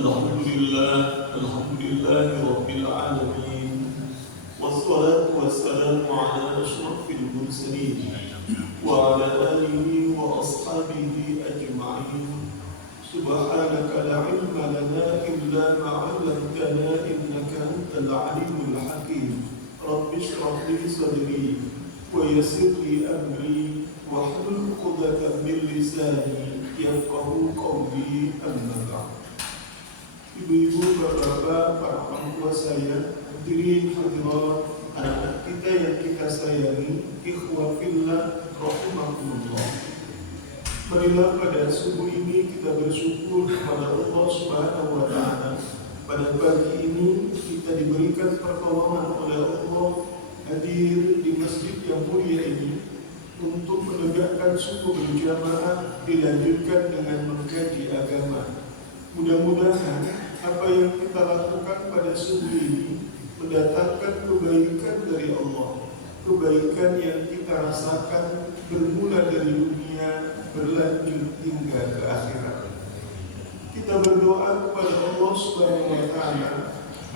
Alhamdulillah Rabbil Alamin. Wassalatu wassalamu ala ashrafil mursalin wa ala alihi wa ashabihi ajma'in. Subhanaka la ilma lana illa ma 'allamtana innaka antal alimul hakim. Rabbi shrah li sadri wa yassir li amri wahlul 'uqdatam min lisani yafqahu qawli. Amma ba'd. Ibu-ibu, bapak-bapak, para orang tua saya, hadirin hadirat, anak-anak kita yang kita sayangi, ikhwah fillah rahimakumullah. Marilah pada subuh ini kita bersyukur kepada Allah Subhanahu wa taala. Pada pagi ini kita diberikan pertolongan oleh Allah hadir di masjid yang mulia ini untuk menegakkan subuh berjamaah dilanjutkan dengan mengkaji agama. Mudah-mudahan apa yang kita lakukan pada subuh ini mendatangkan kebaikan dari Allah, kebaikan yang kita rasakan bermula dari dunia berlanjut hingga ke akhirat. Kita berdoa kepada Allah Subhanahu wa taala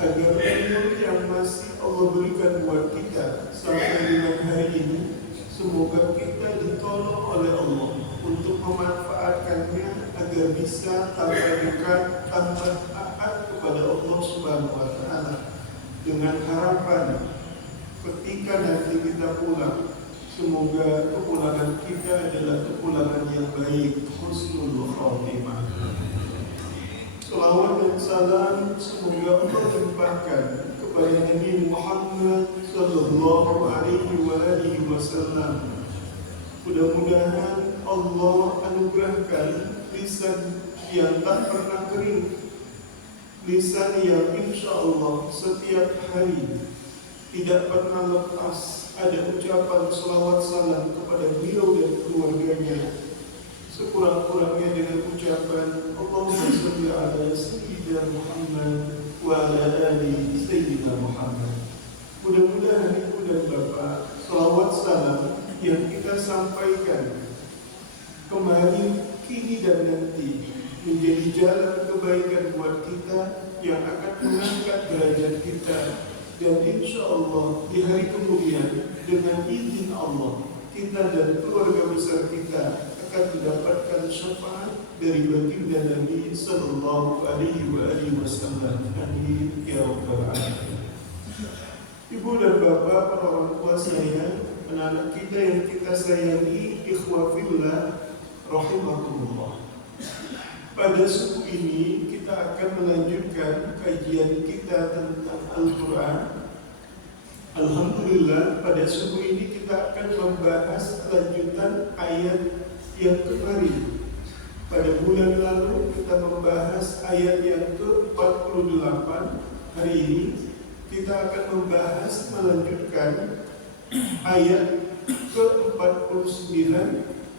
agar umur yang masih Allah berikan buat kita sampai dengan hari ini, semoga kita ditolong oleh Allah untuk memanfaatkannya agar bisa tambah dekat, tambah taat kepada Allah Subhanahu wa taala, dengan harapan ketika nanti kita pulang, semoga kepulangan kita adalah kepulangan yang baik, husnul khatimah. Salawat dan salam semoga Allah limpahkan kepada Nabi Muhammad sallallahu alaihi wasallam. Mudah-mudahan Allah anugerahkan lisan yang tak pernah kering, lisan yang insya Allah setiap hari tidak pernah lepas ada ucapan selawat salam kepada beliau dan keluarganya, sekurang-kurangnya dengan ucapan Allahumma shalli ala sayyidina Muhammad wa ala ali sayyidina Muhammad. Mudah-mudahan ibu dan bapak, selawat salam yang kita sampaikan kemarin, kini dan nanti menjadi jalan kebaikan buat kita yang akan mengangkat derajat kita, dan insya Allah di hari kemudian dengan izin Allah kita dan keluarga besar kita akan mendapatkan syafaat dari baginda Nabi sallallahu alaihi wasallam. Amin ya rabbal alamin. Ibu dan bapak, para orang tua saya, anak-anak kita yang kita sayangi, ikhwah fillah rahimakumullah. Pada subuh ini kita akan melanjutkan kajian kita tentang Al-Quran. Alhamdulillah, pada subuh ini kita akan membahas lanjutan ayat yang kemarin. Pada bulan lalu kita membahas ayat yang ke-48. Hari ini kita akan membahas melanjutkan ayat ke-49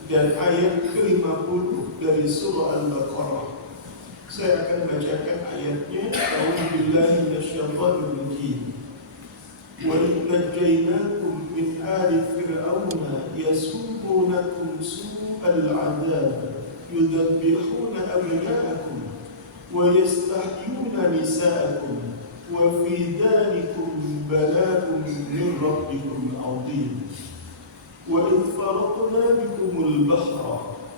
dan ayat ke-50 dari surah Al-Baqarah. Saya akan bacakan ayatnya. A'udzubillahi minasyaitonir rajim. Wa najjaynakum min ali fir'auna yasumunakum su'al 'adzab yudabbihuna abna'akum wa yastahyuna nisa'akum wa fi dhalikum bala'un min rabbikum 'adzim. وَإِذْ فَرَقْنَا بِكُمُ الْبَحْرَ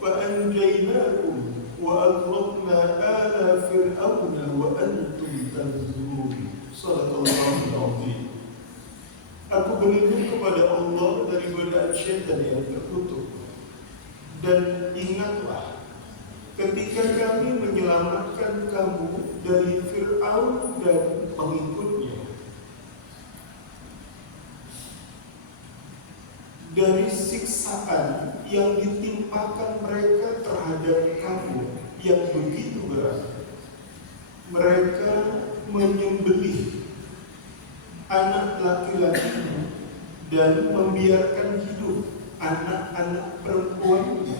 فَأَنْجَيْنَاكُمْ وَأَغْرَقْنَا آلَ فِرْعَوْنَ وَأَنْتُمْ تَنْظُرُونَ. Shadaqallahul Azim. Aku berlindung kepada Allah dari godaan syaitan yang terkutuk. Dan ingatlah ketika kami menyelamatkan kamu dari Fir'aun dan pengikutnya, dari siksaan yang ditimpakan mereka terhadap kamu yang begitu berat. Mereka menyembelih anak laki-lakimu dan membiarkan hidup anak-anak perempuannya.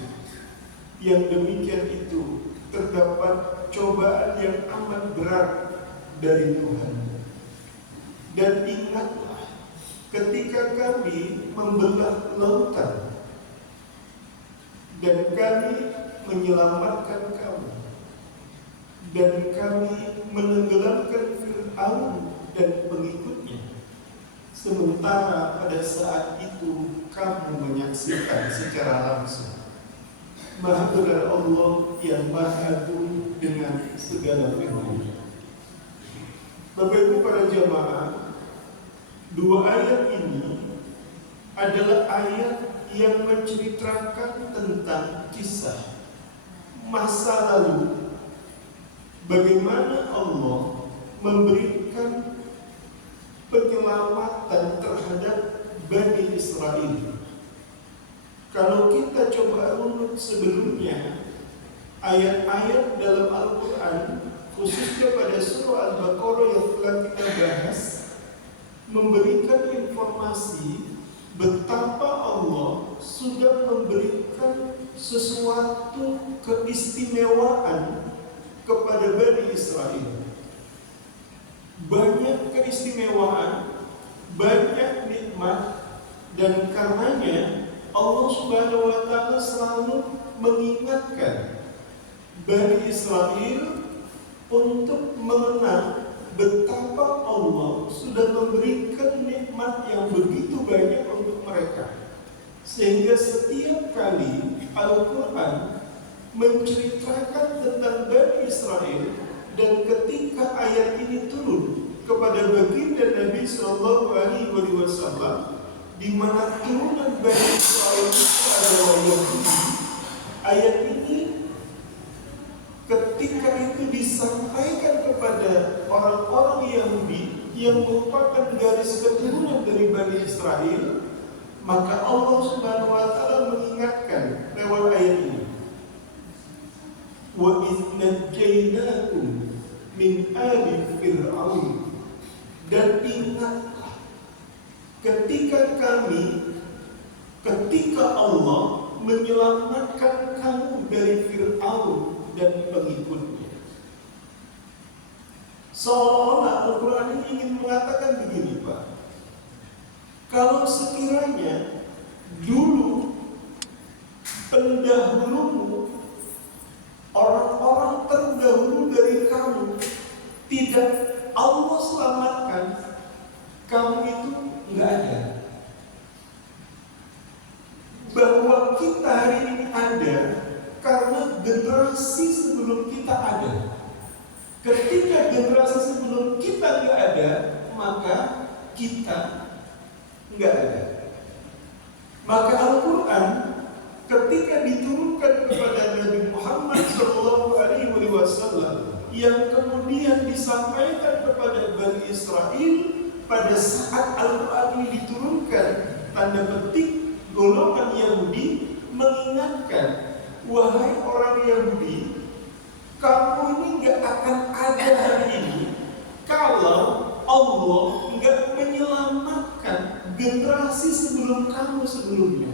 Yang demikian itu terdapat cobaan yang amat berat dari Tuhan. Dan ingatlah ketika kami membelah lautan dan kami menyelamatkan kamu dan kami menenggelamkan Fir'aun dan pengikutnya, sementara pada saat itu kamu menyaksikan secara langsung. Maha benar Allah yang Maha Agung dengan segala firman-Nya. Bapak Ibu para jamaah, dua ayat ini adalah ayat yang menceritakan tentang kisah masa lalu, bagaimana Allah memberikan penyelamatan terhadap Bani Israel. Kalau kita coba runut sebelumnya, ayat-ayat dalam Al-Quran, khususnya pada surah Al-Baqarah yang telah kita bahas, memberikan informasi betapa Allah sudah memberikan sesuatu keistimewaan kepada Bani Israel. Banyak keistimewaan, banyak nikmat, dan karenanya Allah Subhanahu wa Ta'ala selalu mengingatkan Bani Israel untuk mengenal betapa Allah sudah memberikan nikmat yang begitu banyak untuk mereka. Sehingga setiap kali Al-Quran menceritakan tentang Bani Israel, dan ketika ayat ini turun kepada baginda Nabi Sallallahu Alaihi Wasallam, di mana turunan Bani Israel itu adalah Yahudi, ayat ini ketika itu disampaikan kepada orang-orang Yahudi yang merupakan garis keturunan dari Bani Israel, maka Allah Subhanahu wa Ta'ala mengingatkan lewat ayat ini, wa idh najjaynakum min ali fir'aun, dan ingatlah ketika Allah menyelamatkan kamu dari Fir'aun dan pengikutnya. Seolah-olah Al-Quran ini ingin mengatakan begini, Pak, kalau sekiranya dulu pendahulumu, orang-orang terdahulu dari kamu, tidak Allah selamatkan, kamu itu nggak ada. Bahwa kita hari ini ada karena generasi sebelum kita ada. Ketika generasi sebelum kita nggak ada, maka kita nggak ada. Maka Al-Quran ketika diturunkan kepada Nabi Muhammad SAW, yang kemudian disampaikan kepada Bani Israel pada saat Al-Quran ini diturunkan, tanda petik golongan Yahudi mengingatkan, wahai orang Yahudi, kamu ini nggak akan ada hari ini kalau Allah nggak menyelamatkan generasi sebelum kamu sebelumnya.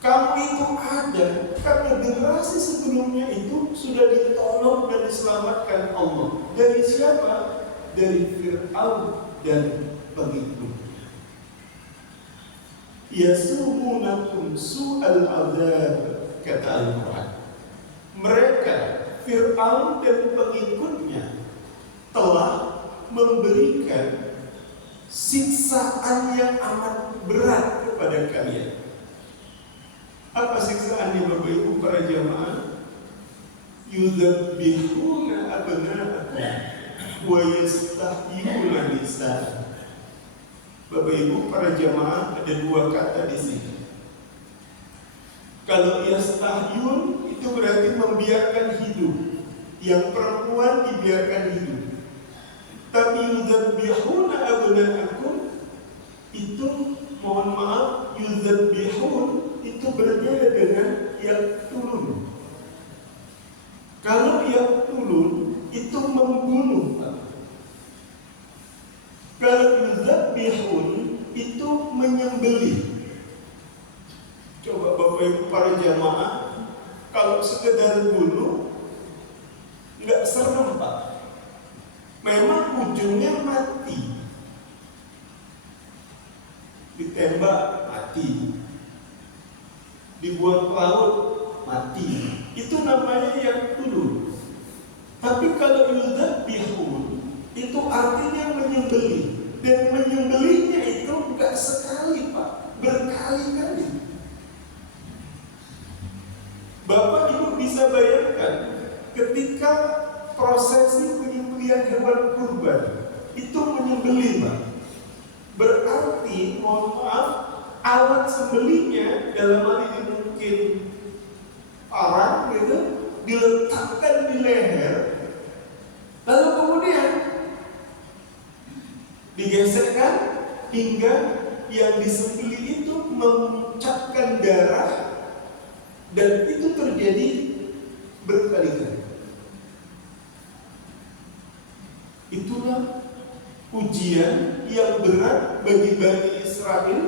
Kamu itu ada karena generasi sebelumnya itu sudah ditolong dan diselamatkan Allah. Dari siapa? Dari Fir'aun dan pengikutnya. Yasumunakum su'al azab, kata Al-Quran. Mereka, Fir'aun dan pengikutnya, telah memberikan siksaan yang amat berat kepada kalian. Apa siksaannya, Bapak Ibu para jamaah? Yudzabbihuna abna'akum wa yastahyuna nisa'akum. Bapak Ibu para jamaah, ada dua kata di sini. Kalau yastahyun itu berarti membiarkan hidup, yang perempuan dibiarkan hidup. Tapi yudzabbihuna abna'akum itu, mohon maaf, yudzabbihun itu berbeda dengan yang turun. Kalau yang turun itu membunuh. Kalau yudzabbihun itu menyembelih. Coba Bapak Ibu para jamaah, kalau sekedar bunuh nggak serem, Pak. Memang ujungnya mati, ditembak mati, dibuang ke laut mati. Itu namanya yang turun. Tapi kalau yudzabihun itu artinya menyembelih, dan menyembelihnya itu enggak sekali Pak, berkali-kali. Bapak Ibu bisa bayangkan ketika prosesi penyembelihan hewan kurban itu menyembelih Pak, berarti mohon maaf alat sembelihnya dalam hal ini mungkin parang gitu diletakkan di leher, lalu kemudian digesekkan hingga yang disembelih itu memuncakkan darah, dan itu terjadi berkali-kali. Itulah ujian yang berat bagi Bani Israel,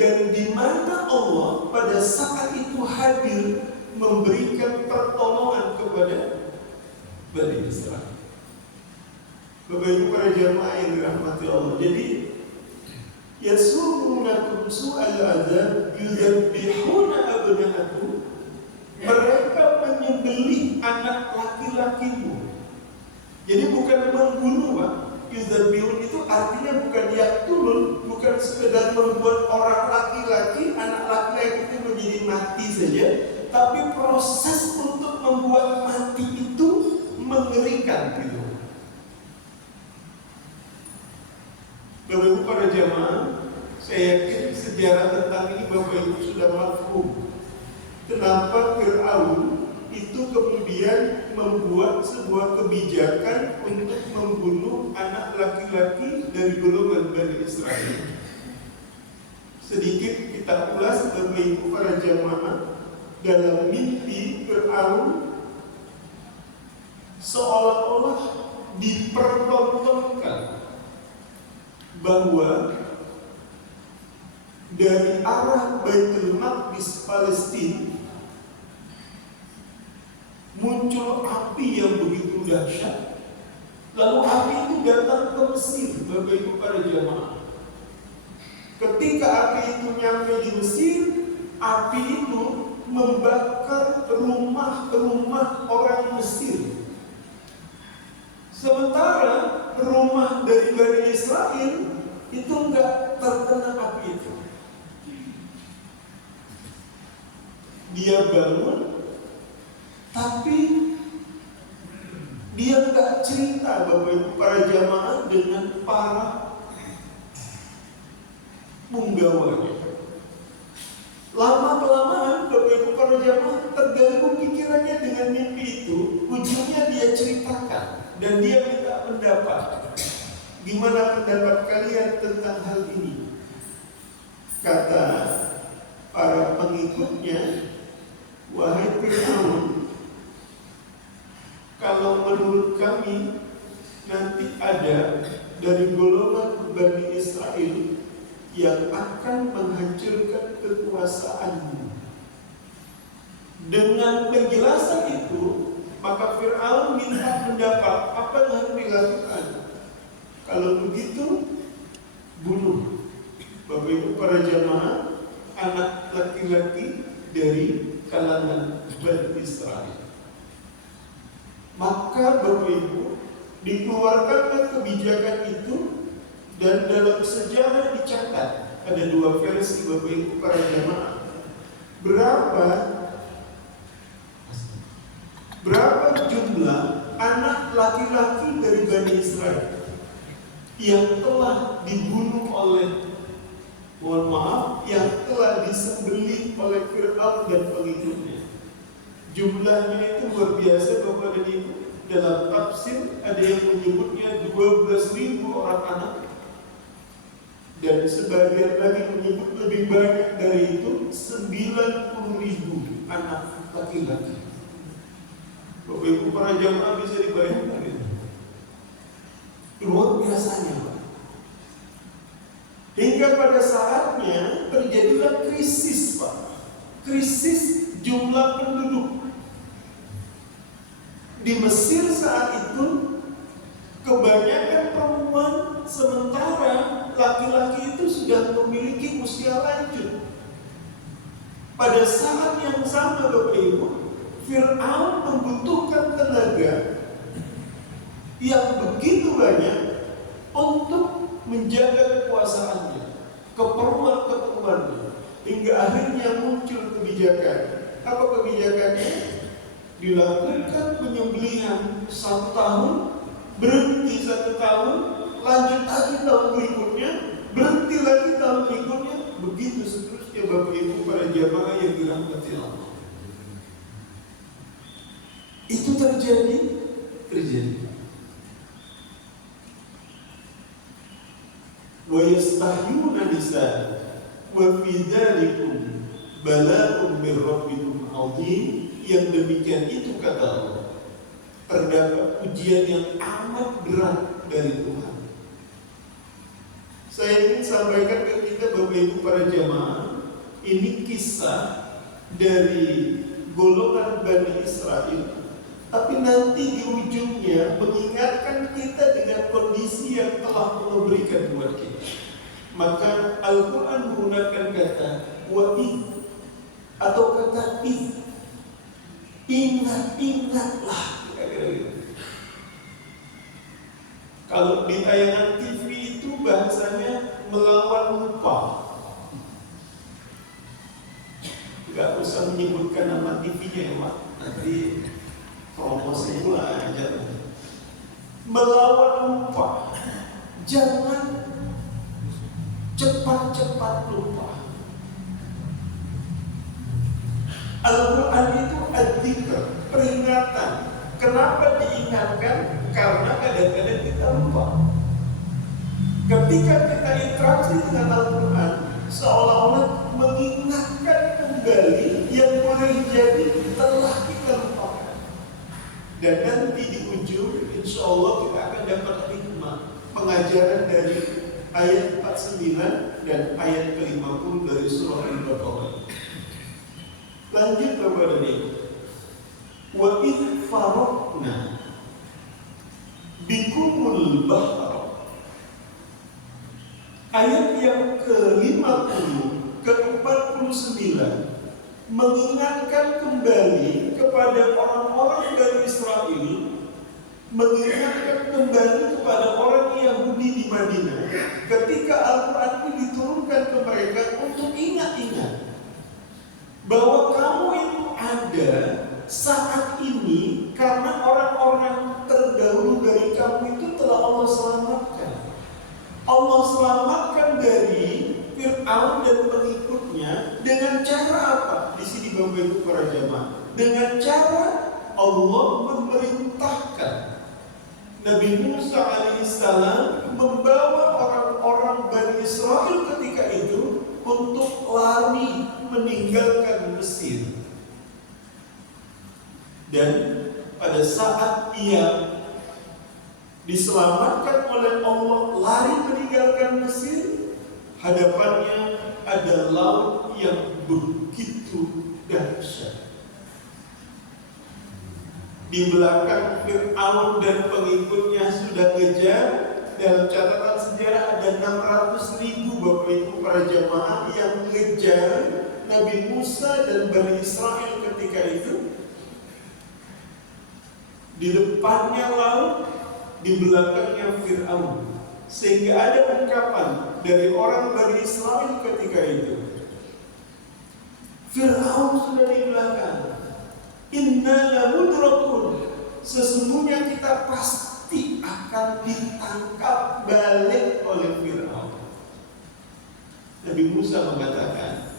dan di mana Allah pada saat itu hadir memberikan pertolongan kepada Bani Israel. Bapak Ibu para jamaah yang dirahmati Allah. Jadi yasumunakum su'al azab yudzabihuna abna'akum, mereka menyembelih anak laki-lakimu. Jadi bukan membunuh Pak. Yudzabihun itu artinya bukan yaktulun, bukan sekedar membuat orang laki-laki, anak laki-laki itu menjadi mati saja, tapi proses untuk membuat mati itu mengerikan gitu. Bapak Ibu para jamaah, saya yakin sejarah tentang ini Bapak Ibu sudah mafhum. Kenapa Fir'aun itu kemudian membuat sebuah kebijakan untuk membunuh anak laki-laki dari golongan Bani Israel. Sedikit kita ulas Bapak Ibu para jamaah. Dalam mimpi Fir'aun seolah-olah dipertontonkan bahwa dari arah Baitul Maqdis Palestina muncul api yang begitu dahsyat. Lalu api itu datang ke Mesir, Bapak Ibu para jamaah. Ketika api itu nyampe di Mesir, api itu membakar rumah-rumah orang Mesir. Sementara rumah dari Bani Israel itu enggak terkena api itu. Dia bangun, tapi dia enggak cerita Bapak Ibu para jamaah dengan para penggawanya. Lama-kelamaan Bapak Ibu para jamaah terganggu pikirannya dengan mimpi itu. Ujungnya dia ceritakan dan dia minta pendapat. Gimana pendapat kalian tentang hal ini? Kata para pengikutnya, wahai Fir'aun, kalau menurut kami nanti ada dari golongan Bani Israel yang akan menghancurkan kekuasaanmu. Dengan penjelasan itu, maka Fir'aun minta pendapat apa yang harus dilakukan. Kalau begitu, bunuh Bapak Ibu para jamaah anak laki-laki dari kalangan Bani Israel. Maka Bapak Ibu dikeluarkanlah kebijakan itu, dan dalam sejarah dicatat ada dua versi Bapak Ibu para jamaah. Berapa jumlah anak laki-laki dari Bani Israel yang telah dibunuh oleh, mohon maaf, yang telah disembelih oleh Fir'aun dan pengikutnya. Jumlahnya itu luar biasa Bapak dan Ibu. Dalam tafsir ada yang menyebutnya 12.000 orang anak, dan sebagian lagi menyebut lebih banyak dari itu, 90.000 anak laki-laki. Bapak Ibu para jamaah bisa dibayangkan itu. Luar biasanya Pak. Hingga pada saatnya terjadilah krisis Pak. Krisis jumlah penduduk. Di Mesir saat itu kebanyakan perempuan, sementara laki-laki itu sudah memiliki usia lanjut. Pada saat yang sama Bapak Ibu, Fir'aun membutuhkan tenaga yang begitu banyak untuk menjaga kekuasaannya, keperluan-keperluannya, hingga akhirnya muncul kebijakan. Apa kebijakannya? Dilakukan penyembelihan 1 tahun, berhenti 1 tahun, lanjut lagi tahun berikutnya, berhenti lagi tahun berikutnya, begitu seterusnya. Bapak Ibu para jamaah yang dirahmati Allah, itu terjadi. Wa yastahyuna nisa wa fi dzalikum bala'un min rabbikum 'azim. Yang demikian itu, kata Allah, terdapat ujian yang amat berat dari Tuhan. Saya ingin sampaikan ke kita, Bapak Ibu para jamaah, ini kisah dari golongan Bani Israel, tapi nanti di ujungnya mengingatkan kita dengan kondisi yang telah Allah berikan buat kita. Maka Al-Quran menggunakan kata wa'id atau kata id. Ingat-ingatlah. Kalau di tayangan TV itu bahasanya melawan lupa. Gak usah menyebutkan nama TV-nya ya Pak, nanti promosi pula aja. Melawan lupa. Jangan cepat-cepat lupa. Al-Quran itu adzikr, peringatan. Kenapa diingatkan? Karena kadang-kadang kita lupa. Ketika kita interaksi dengan Al-Quran, seolah-olah mengingatkan kembali yang boleh jadi telah kita lupakan. Dan nanti di ujung, insya Allah kita akan dapat hikmah pengajaran dari ayat 49 dan ayat ke-50 dari surah Al-Baqarah. Lanjut kepada ini. Wa idh faraqna bikumul bahra. Ayat yang ke-50, ke-49 mengingatkan kembali kepada orang-orang dari Israel, mengingatkan kembali kepada orang Yahudi di Madinah ketika Al-Quran itu diturunkan ke mereka untuk ingat-ingat bahwa kamu itu ada saat ini karena orang-orang terdahulu dari kamu itu telah Allah selamatkan. Allah selamatkan dari Fir'aun dan pengikutnya dengan cara apa? Di sini Bapak Ibu para jamaah, dengan cara Allah memerintahkan Nabi Musa alaihissalam membawa orang-orang Bani Israel ketika itu untuk lari meninggalkan Mesir. Dan pada saat ia diselamatkan oleh Allah lari meninggalkan Mesir, hadapannya ada laut yang begitu dahsyat. Di belakang Fir'aun dan pengikutnya sudah kejar. Dalam catatan sejarah ada 600.000 Bapak Ibu para jamaah yang mengejar Nabi Musa dan Bani Israel ketika itu. Di depannya laut, di belakangnya Fir'aun. Sehingga ada ungkapan dari orang Bani Israel ketika itu, Fir'aun sudah di belakang, inna lamudrakun, sesungguhnya kita pasti akan ditangkap balik oleh Fir'aun. Nabi Musa mengatakan,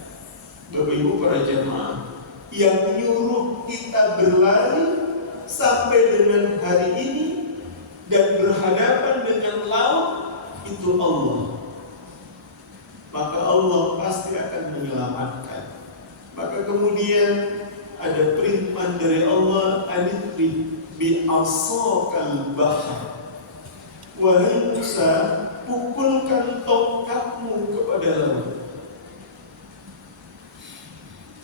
Bapak Ibu para jemaah, yang nyuruh kita berlari sampai dengan hari ini dan berhadapan dengan laut itu Allah. Maka Allah pasti akan menyelamatkan. Maka kemudian ada perintah dari Allah, anidri bi asaqal bahr. Wahai Musa, pukulkan tongkatmu kepada laut.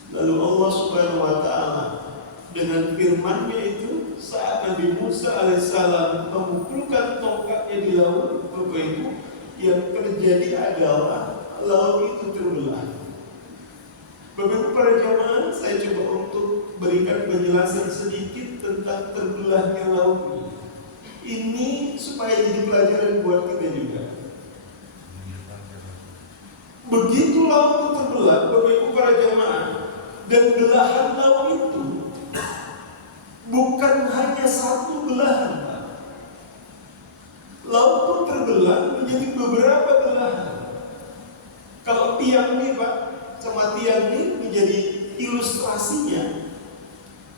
Lalu Allah Subhanahu wa taala dengan firman-Nya itu, saat Nabi Musa alaihissalam memukulkan tongkatnya di laut, Bapak Ibu, yang terjadi adalah laut itu terbelah. Bapak Ibu para jamaah, saya coba untuk berikan penjelasan sedikit tentang terbelahnya laut ini. Ini supaya jadi pelajaran buat kita juga. Begitu laut itu terbelah, Bapak Ibu para jamaah, dan belahan laut itu bukan hanya satu belahan, Pak. Laut itu terbelah menjadi beberapa belahan. Kalau tiang ini, Pak, sama tiang ini menjadi ilustrasinya.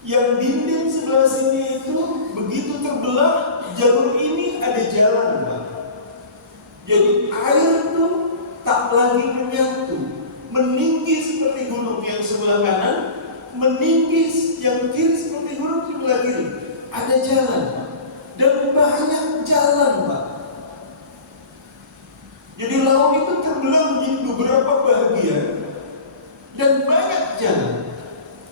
Yang dinding sebelah sini itu begitu terbelah, jalur ini ada jalan, Pak. Jadi air itu tak lagi menyatu, meninggi seperti gunung yang sebelah kanan, meninggi yang kiri seperti gunung sebelah kiri. Ada jalan, Pak. Dan banyak jalan, Pak. Jadi laut itu terbelah menjadi beberapa bagian dan banyak jalan.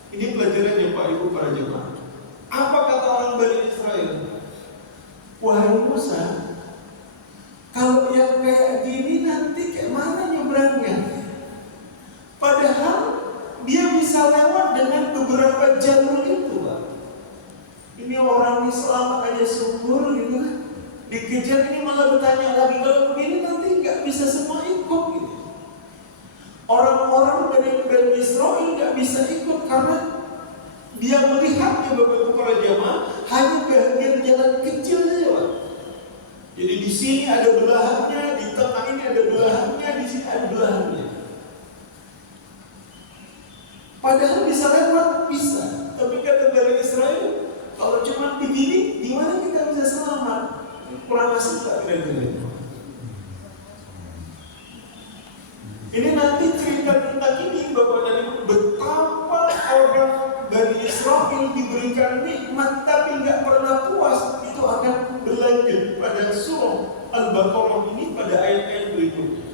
Ini pelajarannya Pak Ibu para jemaah. Apa kata orang Bani Israel? Wahai Musa, kalau yang kayak gini nanti kayak mana nyebrangnya? Padahal dia bisa lewat dengan beberapa jalur itu, Pak. Ini orang Islam aja subur gitu kan. Dikejar ini malah bertanya lagi, kalau begini nanti nggak bisa semua ikut gitu. Orang-orang dari Israel nggak bisa ikut karena dia melihatnya Bapak Ibu para jamaah hanya bagian jalan kecil saja, Pak. Jadi di sini ada belahannya, di tengah ini ada belahannya, di sini ada belahannya. Padahal bisa lewat, bisa. Tapi kata dari Israel, kalau cuma begini, gimana kita bisa selamat? Kurang asik tak kira-kira. Ini nanti cerita tentang ini Bapak dan Ibu, betapa orang dari Israel diberikan nikmat tapi nggak pernah puas. Itu akan berlanjut pada surah Al-Baqarah ini pada ayat-ayat berikutnya.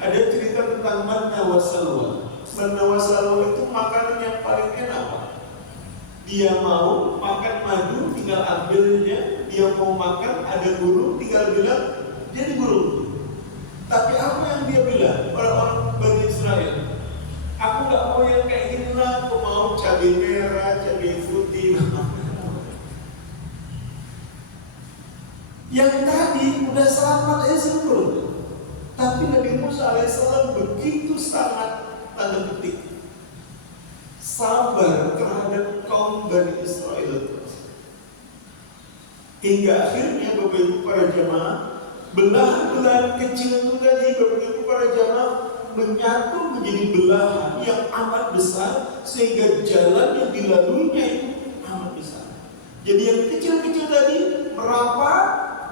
Ada cerita tentang manna wa salwa. Manna wa salwa itu makanan yang paling enak, Pak. Dia mau makan madu tinggal ambilnya, dia mau makan ada burung tinggal bilang jadi burung. Tapi apa yang dia bilang orang-orang Bani Israel? Aku nggak mau yang kayak gini lah, aku mau cabai merah, cabai putih. Yang tadi udah selamat Israel, tapi Nabi Musa alaihissalam begitu sangat tanda petik sabar terhadap kaum Bani Israel, hingga akhirnya Bapak Ibu para jamaah, belahan-belahan kecil itu tadi Bapak Ibu para jamaah menyatu menjadi belahan yang amat besar, sehingga jalan yang dilaluinya itu amat besar. Jadi yang kecil-kecil tadi merapat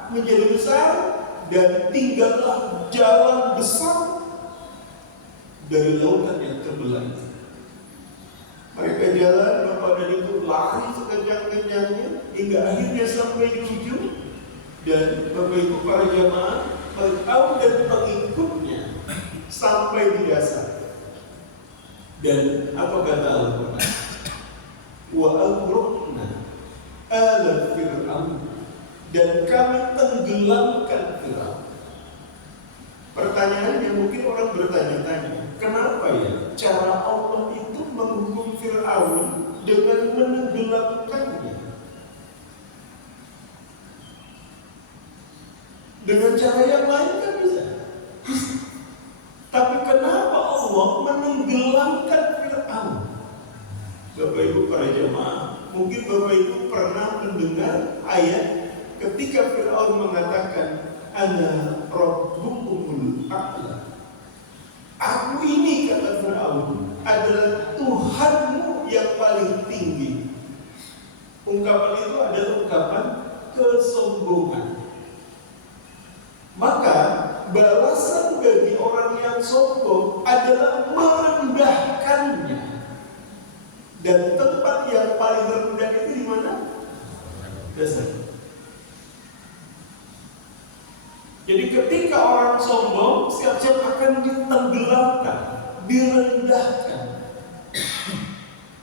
menjadi besar, dan tinggallah jalan besar dari lautan yang terbelah itu. Mereka jalan, Bapak dan Ibu lari sekencang-kencangnya hingga akhirnya sampai di ujung. Dan Bapak Ibu para jamaah, Fir'aun dan pengikutnya sampai di dasar. Dan apa kata Al-Quran? Wa aghraqna ala Fir'aun, dan kami tenggelamkan Fir'aun. Pertanyaannya mungkin orang bertanya-tanya, kenapa ya cara Allah itu menghukum Fir'aun dengan menenggelamkannya? Dengan cara yang lain kan bisa. Tapi kenapa Allah menenggelamkan Fir'aun? Bapak Ibu para jemaah, mungkin Bapak Ibu pernah mendengar ayat ketika Fir'aun mengatakan, Ana Rabbukumul A'la. Aku ini, kata Fir'aun, adalah Tuhanmu yang paling tinggi. Ungkapan itu adalah ungkapan kesombongan. Maka balasan bagi orang yang sombong adalah merendahkannya. Dan tempat yang paling rendah itu di mana? Dasar. Jadi ketika orang sombong, siap-siap akan ditenggelamkan, direndahkan.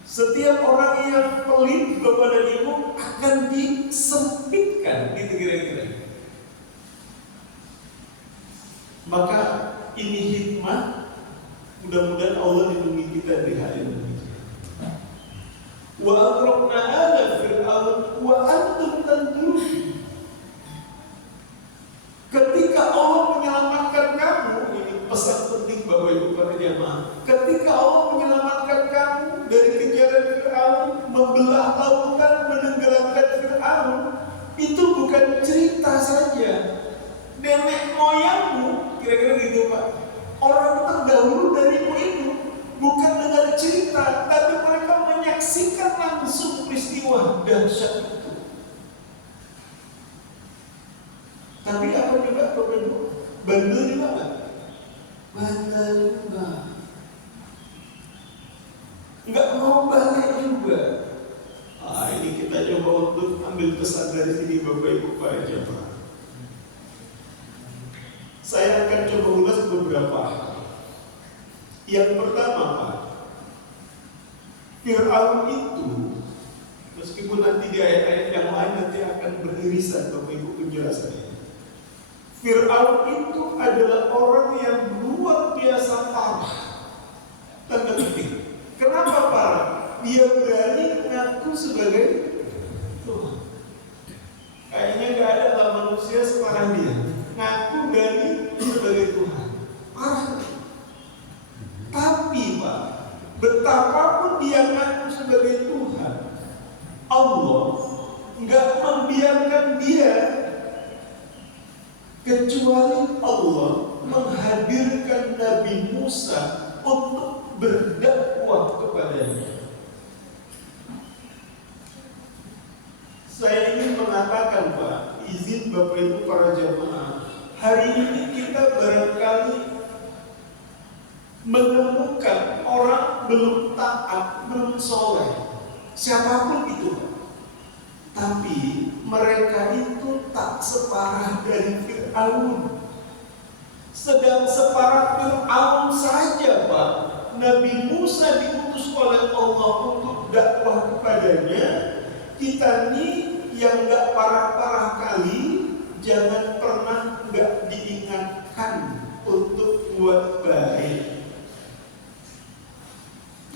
Setiap orang yang pelit, Bapak dan Ibu, akan disempitkan, gitu kira-kira. Maka ini hikmah, mudah-mudahan Allah lindungi kita di hari ini. Wa aghraqna ala Fir'aun wa ketika Allah menyelamatkan kamu dari kejaran Fir'aun, membelah lautan, menenggelamkan Fir'aun, itu bukan cerita saja. Nenek moyangmu, kira-kira gitu Pak, orang terdahulu darimu itu bukan dengan cerita, tapi mereka menyaksikan langsung peristiwa dahsyat itu. Tapi apa juga Bapak Ibu? Bandel juga nggak? Bandel juga. Nggak mau balik juga. Ini kita coba untuk ambil pesan dari sini Bapak Ibu para jemaah. Saya akan coba ulas beberapa hal. Yang pertama Pak, Fir'aun itu, meskipun nanti di ayat-ayat yang lain nanti akan beririsan Bapak Ibu penjelasannya. Fir'aun itu adalah orang yang luar biasa parah. Tanda kutip. Kenapa parah? Dia berani mengaku sebagai Tuhan. Kayaknya gak ada lah manusia separah dia. Ngaku berani sebagai Tuhan. Parah. Tapi Pak, betapapun dia ngaku sebagai Tuhan, Allah nggak membiarkan dia, kecuali Allah menghadirkan Nabi Musa untuk berdakwah kepadanya. Saya ingin mengatakan Pak, izin Bapak Ibu para jamaah, hari ini kita barangkali menemukan orang belum taat, belum soleh, siapapun itu Pak. Tapi mereka itu tak separah dari Fir'aun. Sedang separah Fir'aun saja Pak, Nabi Musa diutus oleh Allah untuk dakwah kepadanya. Kita nih yang gak parah-parah kali, jangan pernah gak diingatkan untuk buat baik.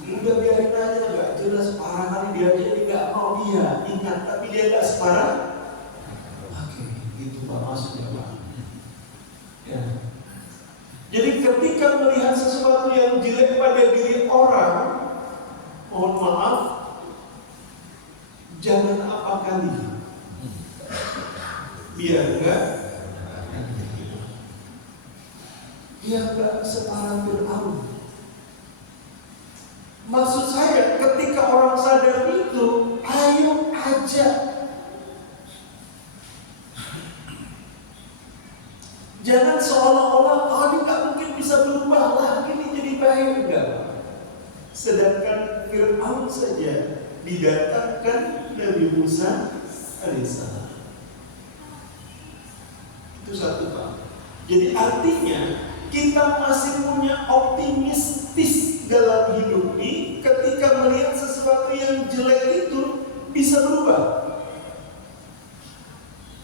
Udah biarin aja, gak jelas parah kali dia jadi gak mau dia ingat, tapi dia gak separah. Oke, gitu Pak maksudnya Pak. Ya. Jadi ketika melihat sesuatu yang jelek pada diri orang, mohon maaf, jangan apa kali. Biar gak separah Fir'aun. Maksud saya, ketika orang sadar itu, ayo ajak. Jangan seolah-olah, ini gak mungkin bisa berubah lagi nih jadi baik. Enggak. Sedangkan Fir'aun saja didatangkan Nabi Musa alaihissalam. Itu satu Pak. Jadi artinya kita masih punya optimistis dalam hidup ini ketika melihat sesuatu yang jelek itu bisa berubah.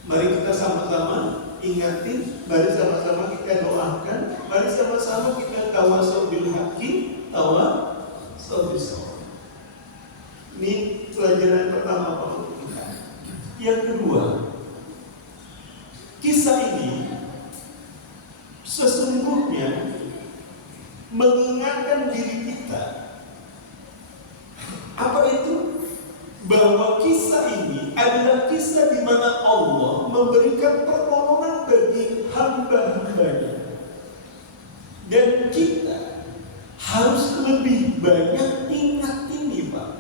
Mari kita sama-sama ingatin, mari sama-sama kita doakan, mari sama-sama kita tawassul bil haqqi, tawassul bis sabr. Ini pelajaran pertama Pak untuk kita. Yang kedua, kisah ini sesungguhnya mengingatkan diri kita. Apa itu? Bahwa kisah ini adalah kisah di mana Allah memberikan pertolongan bagi hamba-hambanya. Dan kita harus lebih banyak ingat ini Pak,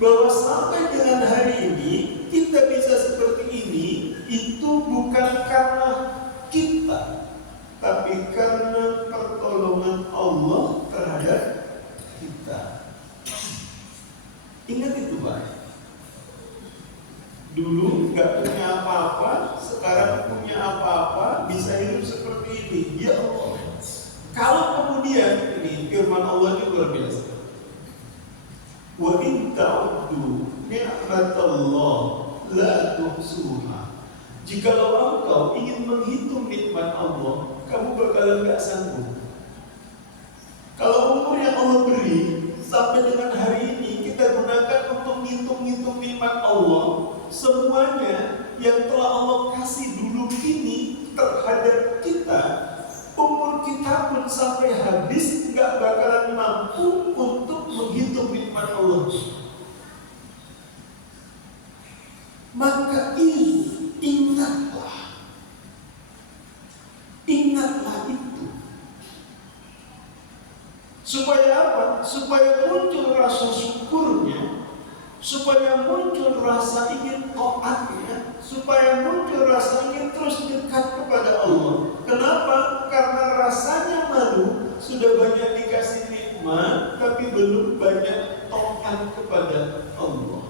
bahwa sampai dengan hari ini kita bisa seperti ini, itu bukan karena kita, tapi karena pertolongan Allah terhadap kita. Ingat itu Pak. Dulu nggak punya apa-apa, sekarang punya apa-apa, bisa hidup seperti ini. Ya Allah. Kalau kemudian ini firman Allah itu luar biasa. Wa in ta'uddu ni'matallah la tuhsuha. Jikalau engkau ingin menghitung nikmat Allah, kamu bakalan gak sanggup. Kalau umur yang Allah beri sampai dengan hari ini kita gunakan untuk ngitung-ngitung nikmat Allah, semuanya yang telah Allah kasih dulu kini terhadap kita, umur kita pun sampai habis gak bakalan Supaya apa? Supaya muncul rasa syukurnya, supaya muncul rasa ingin taatnya, supaya muncul rasa ingin terus dekat kepada Allah. Kenapa? Karena rasanya malu, sudah banyak dikasih nikmat, tapi belum banyak taat kepada Allah.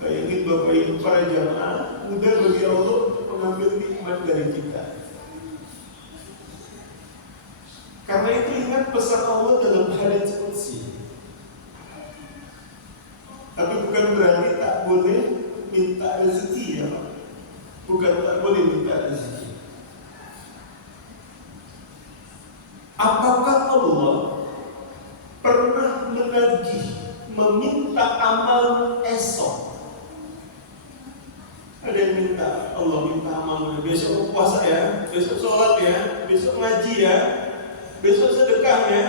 Bayangin Bapak Ibu para jamaah, mudah bagi Allah untuk mengambil nikmat dari kita. Karena itu ingat pesan Allah dalam hadits qudsi. Tapi bukan berarti tak boleh minta rezeki ya Pak. Bukan tak boleh minta rezeki. Apakah Allah pernah menagih meminta amal esok? Ada yang minta, Allah minta amal, besok puasa ya, besok sholat ya, besok ngaji ya, besok sedekah ya.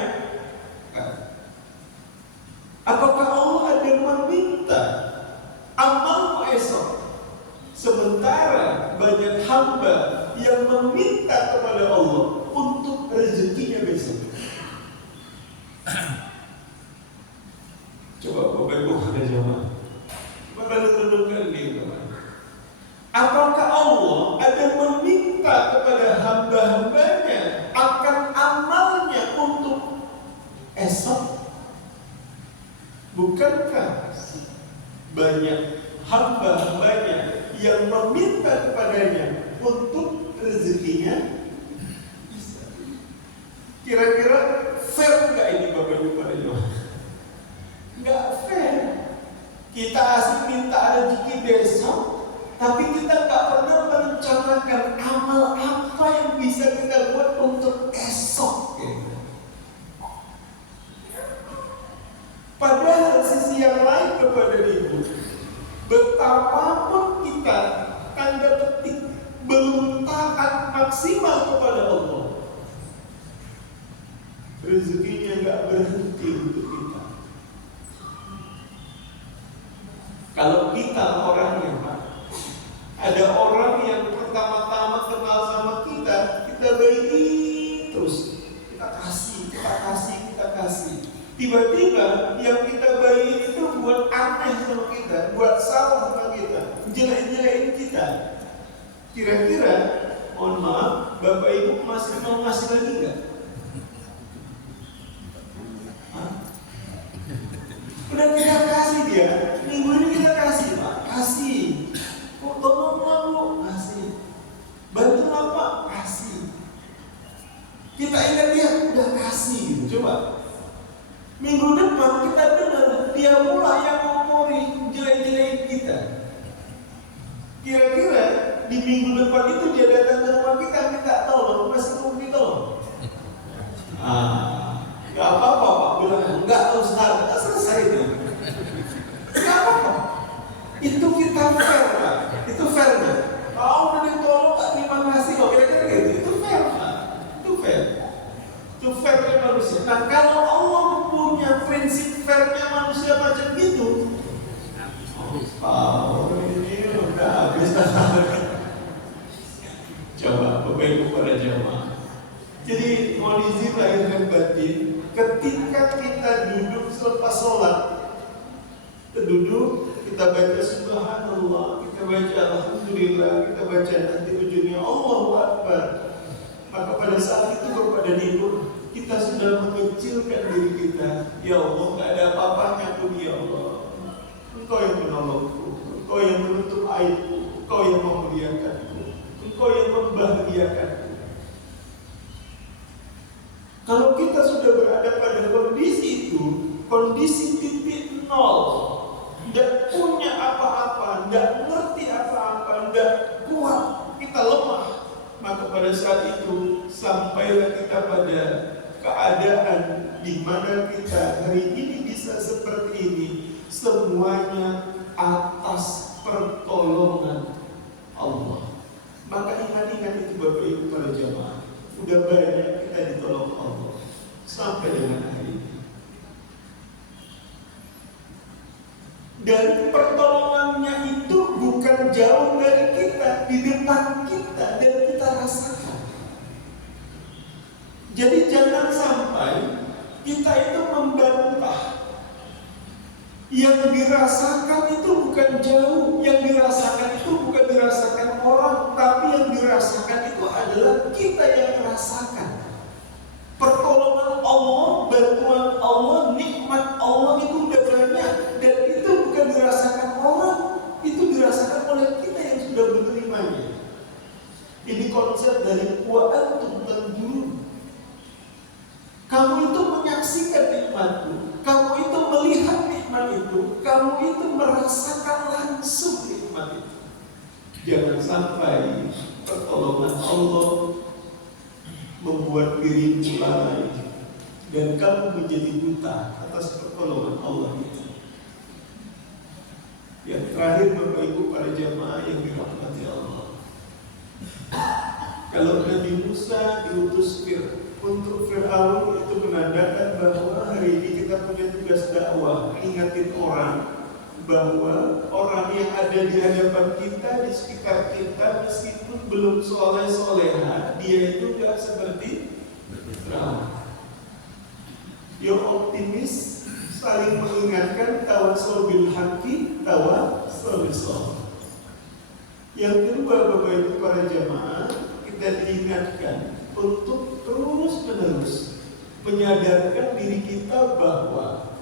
Apakah Allah ada meminta amalmu esok? Sementara banyak hamba yang meminta kepada Allah untuk rezekinya besok. Coba Bapak Ibu ada jamaah. Coba renungkan ini teman. Apakah Allah ada meminta kepada hamba-hambanya akan amalnya untuk esok? Bukankah banyak hamba-hambanya yang meminta kepadanya untuk rezekinya? Kira-kira fair nggak ini Bapak Ibu para jemaah? Nggak fair. Kita asik minta rezeki besok, tapi kita nggak pernah merencanakan amal apa yang bisa kita buat untuk esok. Padahal sisi yang lain kepada Ibu, betapapun kita tanda petik belum taat maksimal kepada Allah, rezekinya nggak berhenti untuk kita. Kalau kita orangnya Pak, ada orang yang pertama-tama kenal sama kita baik terus, kita kasih. Tiba-tiba yang kita bayi itu buat aneh sama kita, buat salah sama kita, jelek-jelekin kita. Kira-kira, mohon maaf, Bapak Ibu masih mau ngasih lagi nggak? Udah kita kasih dia, minggu ini kita kasih Pak, kasih. Kok tolong lu, kasih. Bantu apa? Kasih. Kita ingat dia, udah kasih. Coba. Minggu depan kita dengar dia pula yang ngomongin jelek-jelekin kita. Kira-kira di minggu depan itu dia datang ke rumah kita minta tolong, masih mau ditolong? Gak apa-apa Pak, bilang enggak Ustaz, selesai itu. Gak apa-apa. Itu kita fair Pak, itu fair Pak. Kalau udah ditolong tak terima kasih kok, kira-kira gitu. Itu fair Pak, itu fair. Itu fairnya manusia. Nah kalau Allah punya prinsip fairnya manusia macam gitu, ini udah habis. Coba Bapak Ibu para jamaah. Jadi mohon izin lahir dan batin, ketika kita duduk selepas sholat, kita duduk, kita baca subhanallah, kita baca alhamdulillah, kita baca nanti ujungnya Allahu Akbar. Maka pada saat itu Bapak dan Ibu, kita sudah mengecilkan diri kita. Ya Allah, gak ada apa-apanya pun ya Allah. Engkau yang menolongku, Engkau yang menutup aibku, Engkau yang memuliakanku, Engkau yang membahagiakanku. Kalau kita sudah berada pada kondisi itu, kondisi titik nol, tidak punya apa-apa, tidak ngerti apa-apa, tidak kuat, kita lemah, maka pada saat itu sampailah kita pada keadaan di mana kita hari ini bisa seperti ini, semuanya atas pertolongan Allah. Maka ingat-ingat itu Bapak Ibu para jamaah, udah banyak kita ditolong Allah sampai dengan hari ini. Dan pertolongannya itu bukan jauh dari kita, di depan kita, dan kita rasakan. Jadi jangan sampai kita itu membantah. Yang dirasakan itu bukan jauh, yang dirasakan itu bukan dirasakan orang, tapi yang dirasakan itu adalah kita yang merasakan. Pertolongan Allah, bantuan Allah, nikmat Allah itu udah banyak, dan itu bukan dirasakan orang, itu dirasakan oleh kita yang sudah menerimanya. Ini konsep dari wa antum tanzurun. Kamu itu menyaksikan nikmatku, kamu itu melihat nikmat itu, kamu itu merasakan langsung nikmat itu. Jangan sampai pertolongan Allah membuat dirimu lalai dan kamu menjadi buta atas pertolongan Allah itu. Yang terakhir, Bapak Ibu para jamaah yang dirahmati Allah, kalau Nabi Musa diutus untuk Fir'aun, itu menandakan bahwa hari ini kita punya tugas dakwah, ingatin orang bahwa orang yang ada di hadapan kita, di sekitar kita, meskipun belum soleh-soleha, dia itu gak seperti Fir'aun. Yang optimis, saling mengingatkan, tawassaw bil haqqi, tawassaw bis sabr. Yang kedua, Bapak Ibu para jamaah, kita diingatkan untuk terus-menerus menyadarkan diri kita bahwa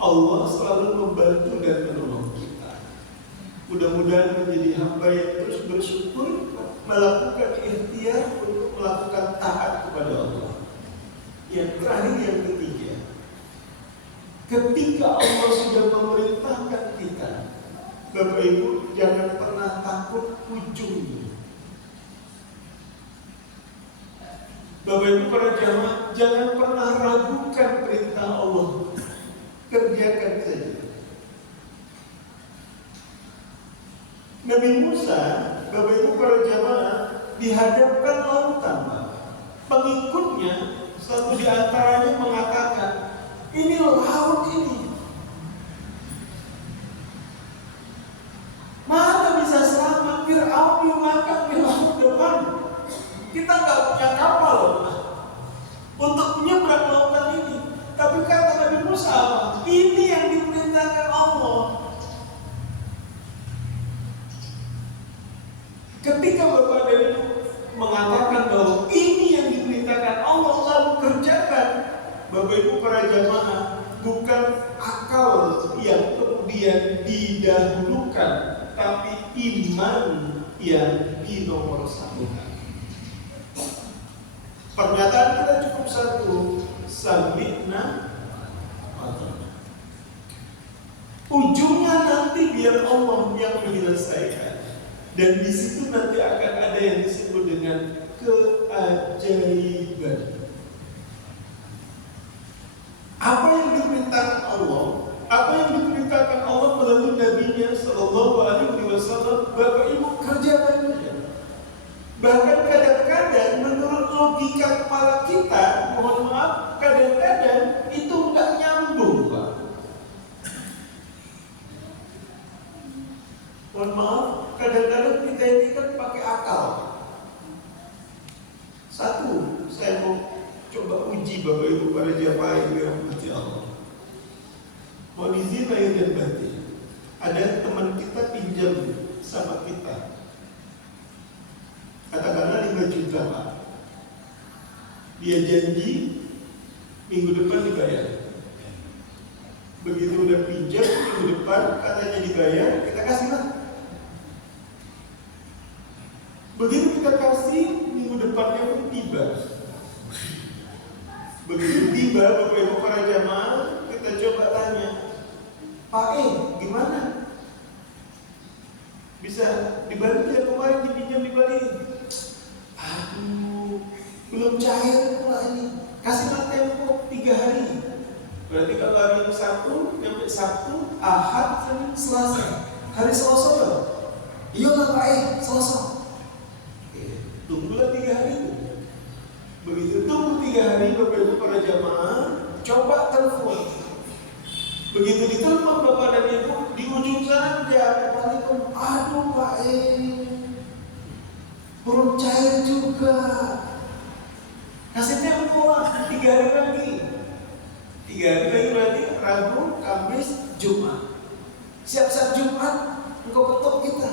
Allah selalu membantu dan menolong kita. Mudah-mudahan menjadi hamba yang terus bersyukur, melakukan ikhtiar untuk melakukan taat kepada Allah. Yang terakhir, yang ketiga, ketika Allah sudah memerintahkan kita, Bapak Ibu jangan pernah takut ujungnya. Bapak Ibu para jamaah, jangan pernah ragukan perintah Allah. Kerjakan saja. Nabi Musa, Bapak Ibu para jamaah, dihadapkan lautan. Pengikutnya, satu di antaranya mengatakan, ini laut ini, mana bisa selamat? Fir'aun dimakan di laut depan. Kita nggak punya kapal untuk menyeberang lautan ini. Tapi kata Nabi Musa, ini yang diperintahkan Allah. Ketika Bapak dan Ibu mengatakan bahwa ini yang diperintahkan Allah, lalu kerjakan, Bapak Ibu para jamaah, bukan akal yang kemudian didahulukan, tapi iman yang dinomorsatukan. Pernyataan kita cukup satu, sami'na wa ata'na. Ujungnya nanti biar Allah yang menyelesaikan. Dan di situ nanti akan ada yang disebut dengan keajaiban. Apa yang diperintahkan Allah, apa yang diperintahkan Allah melalui Nabi-Nya Sallallahu Alaihi Wasallam, Bapak Ibu kerjakan saja. Bahkan kadang-kadang menurut logika kepala kita, mohon maaf, kadang-kadang itu nggak nyambung, Pak. Mohon maaf, kadang-kadang kita ini kan pakai akal. Satu, saya mau coba uji Bapak Ibu para jamaah yang dirahmati Allah. Mohon izin lahir dan batin. Ada teman kita pinjam sama kita, katakanlah 5 juta, Pak. Dia janji minggu depan dibayar. Begitu udah pinjam, minggu depan katanya dibayar, kita kasih lah. Begitu kita kasih, minggu depannya pun tiba. Begitu tiba, Bapak Ibu para jamaah, kita coba tanya, Pak gimana? Bisa dibantu ya, kemarin dipinjam dibalikin? Aduh, belum cair pula ini. Kasih tempo 3 hari. Berarti kalau hari ini Sabtu, sampai Sabtu, Ahad, Senin, Selasa. Hari Selasa loh. Iya lah Pak Selasa. Tunggulah 3 hari itu. Begitu tunggu 3 hari, Bapak Ibu para jamaah, coba telepon. Begitu ditelepon Bapak dan Ibu, di ujung sana dia telepon, aduh Pak belum cair juga. Kasih tempo lah 3 hari lagi. 3 hari lagi berarti Rabu, Kamis, Jumat. Siap-siap Jumat engkau ketok kita.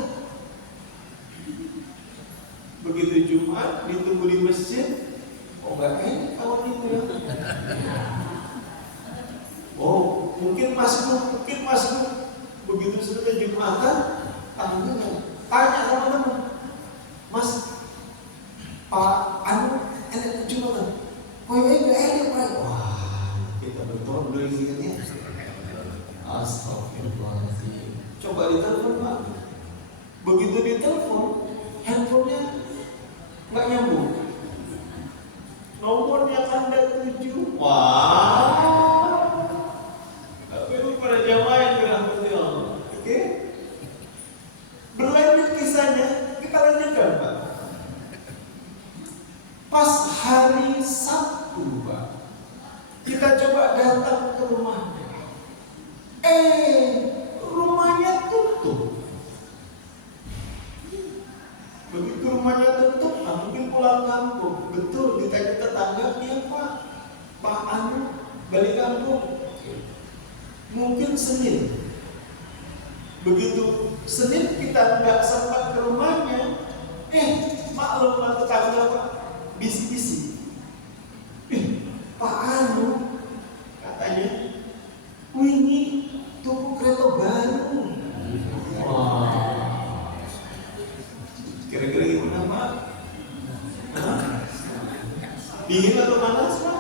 Begitu Jumat ditunggu di masjid. Oh enggak enak kawan itu ya. Oh mungkin masuk. Begitu sudah Jumatan, tanya teman-teman, Mas, Pak Anu, enak Jumatan? Oh iya enggak enak Pak. Wah kita bertolong dulu ingatnya. Astagfirullahaladzim. Coba ditelepon Pak. Begitu ditelepon, handphonenya nggak nyambung. Nomornya Anda 7. Wah. Tapi para jamaah yang dirahmati Allah. Oke? Berlanjut kisahnya, kita lanjutkan Pak. Pas hari Sabtu Pak, kita coba datang ke rumahnya. Rumahnya tutup. Begitu rumahnya tutup, mungkin pulang kampung. Betul, ditanya tetangga, iya Pak Anu balik kampung. Mungkin Senin. Begitu Senin kita nggak sempat ke rumahnya, maklumlah tetangga Pak, bisik-bisik. Pak Anu katanya, wingi tuku kereta baru. Wah. Kira-kira gimana Pak? Dingin atau panas Pak?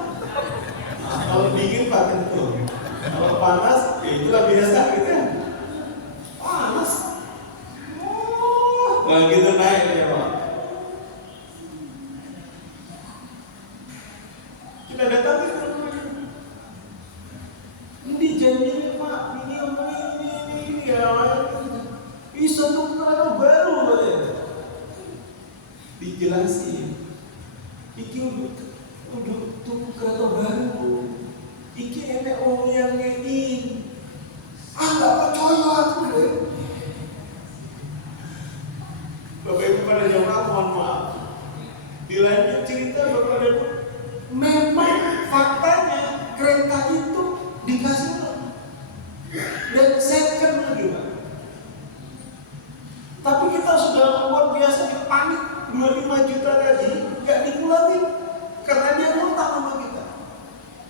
Kalau dingin Pak tentu. Kalau panas, ya itulah biasa gitu ya. Panas. Wah gitu naik ya Pak. Kita datang ke rumah. Ini janjinya Pak, ini ya. Bisa tuh kereta baru ya. Dijelasin. Iki udah tuh kereta baru. Iki enek wong yang ngedin. Nggak percaya aku deh. Bapak Ibu pada jamaah mohon maaf. Dilanjut cerita Bapak Ibu. Memang faktanya kereta itu dikasih dan second lagi Pak. Tapi kita sudah membuat biasa panik 25 juta tadi nggak dipulangin karena dia ngutang sama kita.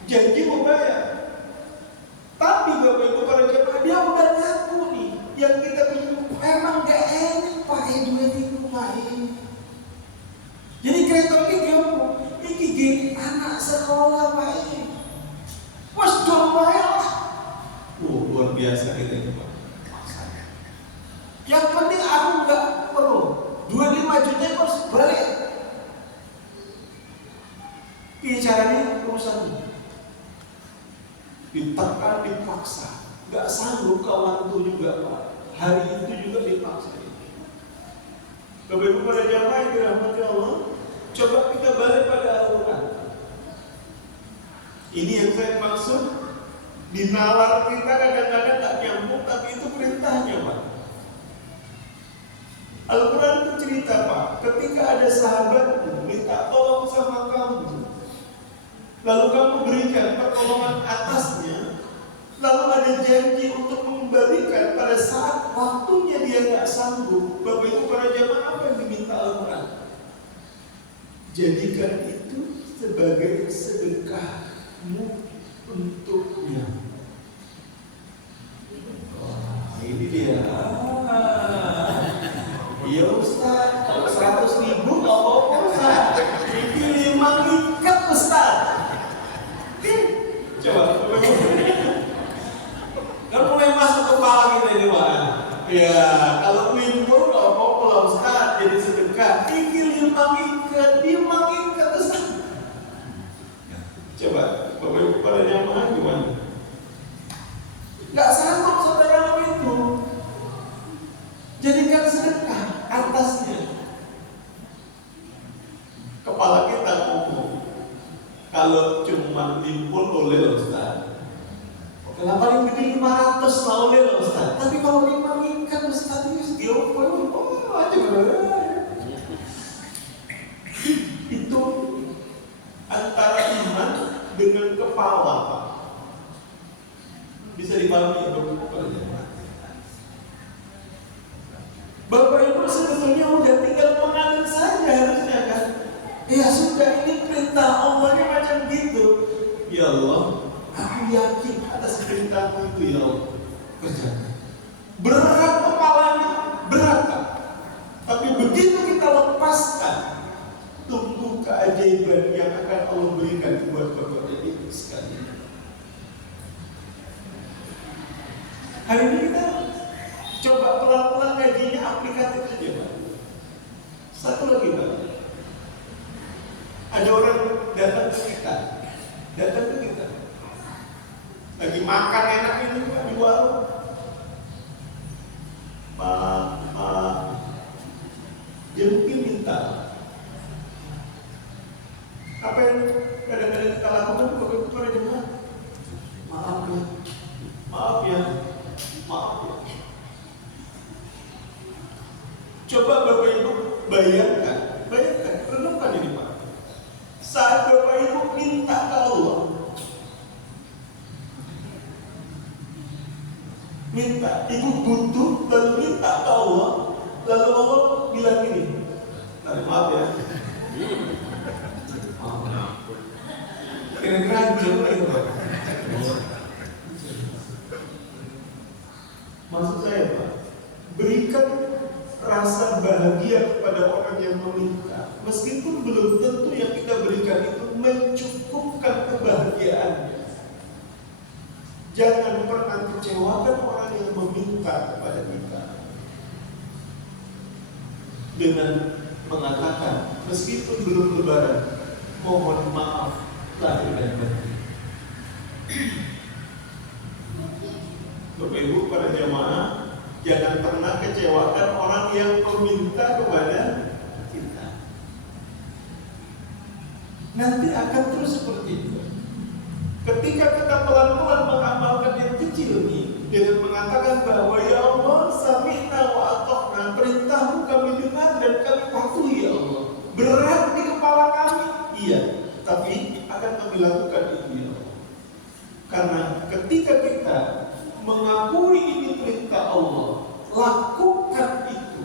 Janji mau bayar. Tapi Bapak Ibu para jemaah dia udah ngaku nih yang kita pinjam emang gak enak Pak duit itu Pak. Jadi kereta ini gini anak sekolah Pak. Mas dong bayar lah. Luar biasa kita itu Pak. Yang penting aku nggak perlu 25 juta harus balik. Ini caranya urusan ditekan, dipaksa, nggak sanggup kawan itu juga Pak. Hari itu juga dipaksa. Bapak Ibu pada jamaah yang dirahmati Allah, coba kita balik pada Al-Quran. Ini yang saya maksud. Dinalar kita kadang-kadang tak nyambung, tapi itu perintahnya Pak. Al-Quran itu cerita Pak, ketika ada sahabatmu minta tolong sama kamu, lalu kamu berikan pertolongan atasnya, lalu ada janji untuk mengembalikan pada saat waktunya dia nggak sanggup. Bapak Ibu para jamaah, apa yang diminta Al-Quran? Jadikan itu sebagai sedekahmu untuknya. Ini dia. Iya Ustaz, kalau 100.000 nggak apa-apa Ustaz. Ini 5 ikat Ustaz. Coba, kan mulai masuk kepala kita ini Pak. Ya, kalau limbur nggak apa-apa lah Ustaz, jadi sedekah. Ini 5 ikat Ustaz. Coba, Bapak Ibu pada jamaah gimana? Nggak sanggup saudara itu. Jadikan sedekah atasnya. Kepala kita ngomong, kalau cuma limpul boleh Ustaz. Kalau paling gede 500 lah boleh Ustaz. Tapi kalau 5 ikat Ustaz itu diopo aja. Itu dengan kepala, Pak. Bisa dipahami ya, Bapak? Bapak Ibu sebetulnya udah tinggal mengalir saja harusnya kan. Ya sudah, ini perintah Allahnya macam gitu. Ya Allah, aku yakin atas perintahmu itu ya Allah. Kerjakan. Berat kepalanya, berat Pak. Tapi begitu kita lepaskan, tunggu keajaiban yang akan Allah berikan buat Bapak dan Ibu sekalian. Hari ini kita coba pelan-pelan ngajinya aplikatif aja Pak. Satu lagi Pak. Ada orang datang ke kita. Lagi makan enak itu Pak di warung. Pak. Dia mungkin minta. Apa yang kadang-kadang kita lakukan kepada jemaah? Maaf ya. Coba Bapak Ibu bayangkan, renungkan ini Pak. Saat Bapak Ibu minta ke Allah, Ibu butuh lalu minta ke Allah, lalu Allah bilang gini, maaf ya. Kira-kira gimana itu Pak? Maksud saya Pak, berikan rasa bahagia kepada orang yang meminta, meskipun belum tentu yang kita berikan itu mencukupkan kebahagiaannya. Jangan pernah kecewakan orang yang meminta kepada kita dengan mengatakan, meskipun belum lebaran, mohon maaf lahir dan batin. Bapak Ibu para jamaah, jangan pernah kecewakan orang yang meminta kepada kita. Nanti akan terus seperti itu. Ketika kita pelan-pelan mengamalkan yang kecil ini dengan mengatakan bahwa ya Allah, sami'na wa ata'na, perintahmu kami dengar dan kami patuhi ya Allah. Berat di kepala kami, iya, tapi akan kami lakukan itu ya Allah. Karena ketika kita mengakui ini perintah Allah, lakukan itu,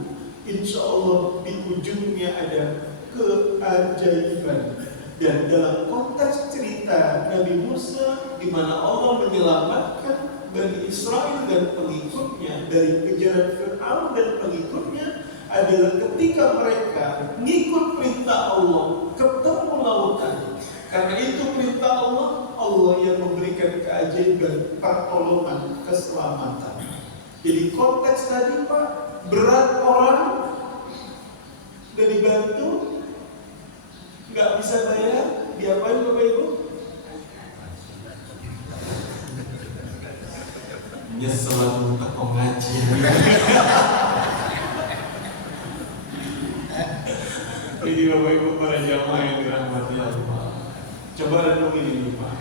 insya Allah di ujungnya ada keajaiban. Dan dalam konteks cerita Nabi Musa, di mana Allah menyelamatkan Bani Israel dan pengikutnya dari kejaran Fir'aun dan pengikutnya, adalah ketika mereka ngikut perintah Allah, ketemu lautan. Karena itu perintah Allah, Allah yang memberikan keajaiban, pertolongan, keselamatan. Jadi konteks tadi Pak, berat orang dan dibantu, nggak bisa bayar, diapain Bapak Ibu? Nyesel untuk mengaji. Ini Bapak Ibu para jamaah yang dirahmati Allah. Coba renungin ini Pak.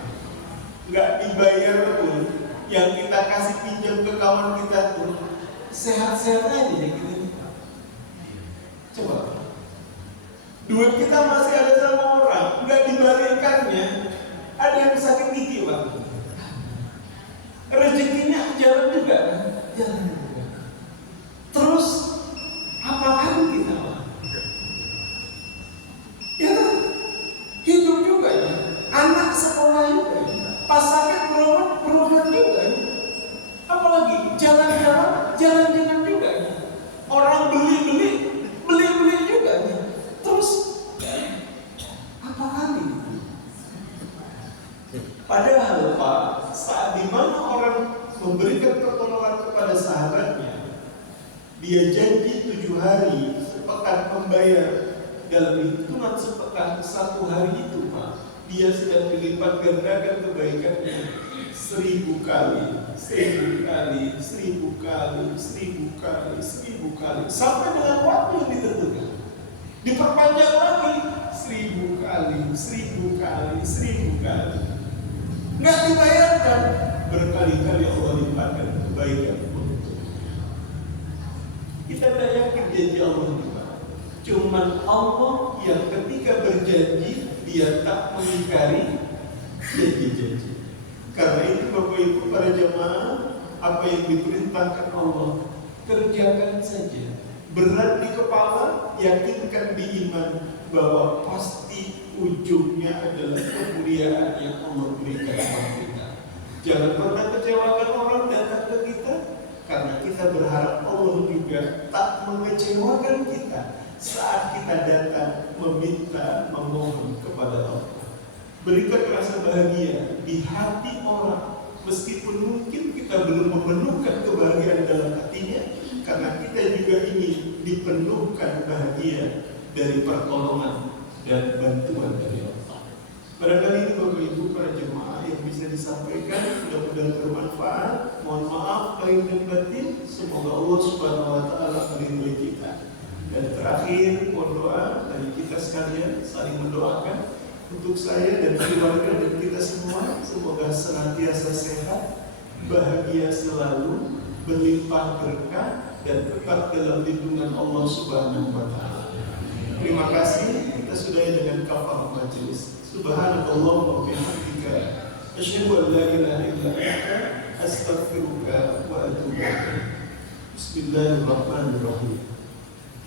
Nggak dibayar pun, yang kita kasih pinjam ke kawan kita tuh sehat-sehat aja ya gitu. Coba. Duit kita masih ada sama orang, nggak dibalikkannya, ada yang sakit gigi Pak. Rezekinya jalan juga kan? Jalan juga. Terus apakah kita Pak? Ya kan? Hidup juga ya. Anak sekolah juga ya. Pas sakit berobat juga ya. Apalagi jalan-jalan juga ya. Orang beli juga ya. Terus apa kali? Padahal Pak, saat dimana orang memberikan pertolongan kepada sahabatnya, dia janji 7 hari sepekan membayar. Dalam hitungan sepekan 1 hari itu Pak, dia sedang dilipat gandakan kebaikannya 1000 kali, 1000 kali, 1000 kali, 1000 kali, 1000 kali, sampai dengan waktu yang ditentukan. Diperpanjang lagi 1000 kali, 1000 kali, 1000 kali. Nggak dibayarkan, berkali-kali Allah lipatkan kebaikan untuk kita. Tidak yakin janji Allah juga. Cuman Allah yang ketika berjanji dia tak mengingkari janji-janji. Karena itu Bapak Ibu para jemaah, apa yang diperintahkan Allah kerjakan saja. Berat di kepala, yakinkan di iman bahwa pasti ujungnya adalah kemuliaan yang Allah berikan kepada kita. Jangan pernah kecewakan orang datang ke kita, karena kita berharap Allah juga tak mengecewakan kita saat kita datang meminta, memohon kepada Allah. Berikan rasa bahagia di hati orang, meskipun mungkin kita belum memenuhkan kebahagiaan dalam hatinya, karena kita juga ingin dipenuhkan bahagia dari pertolongan dan bantuan dari Allah. Barangkali ini Bapak Ibu para jemaah yang bisa disampaikan, mudah-mudahan bermanfaat. Mohon maaf lahir dan batin, semoga Allah Subhanahu wa taala melindungi kita. Dan terakhir, mohon doa dari kita sekalian, saling mendoakan untuk saya dan keluarga dan kita semua, semoga senantiasa sehat, bahagia selalu, berlimpah berkah dan tetap dalam lindungan Allah Subhanahu wa taala. Terima kasih. Kita sudahi dengan kafarah majelis. Subhanallah wa bihamdika, asyhadu an la ilaha illa anta, astaghfiruka wa atubu ilaik. Bismillahirrahmanirrahim.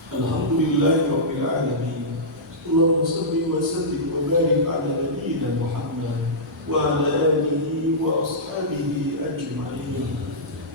Alhamdulillahirabbil alamin. Allahumma shalli wa sallim wa barik ala nabiyyina Muhammad wa ala alihi wa ashabihi ajma'in.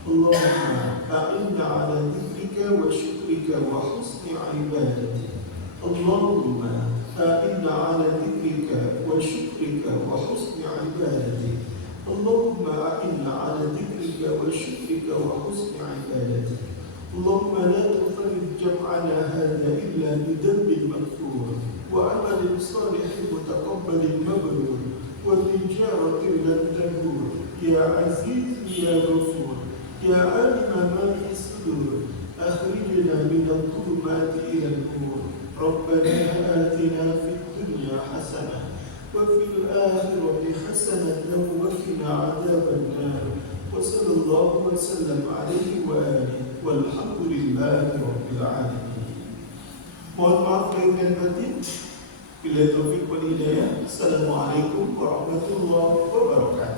Allahumma a'inna ala dzikrika wa syukrika wa husni ibadatik. Allahumma a'inna ala dzikrika wa syukrika wa husni ibadatik. Allahumma a'inna ala dzikrika wa syukrika wa husni ibadatik. Allahumma la tufarrid jam'ana hadha illa bidhanbin maghfur wa amalin salihin mutaqabbalin mabrur wa tijaratin lan tabur. Ya Aziz ya Ghafur ya Alima ma fi sudur, akhrijna min adh-dhulumati ila an-nur. Rabbana atina fid dunya hasanah wa fil akhirati hasanatan wa qina adzaban nar. Wa sallallahu wa sallam alaihi wa alihi walhamdulillahi rabbil alamin. Mohon maaf lahir dan batin. Bila taufik wal hidayah. Assalamualaikum warahmatullahi wabarakatuh.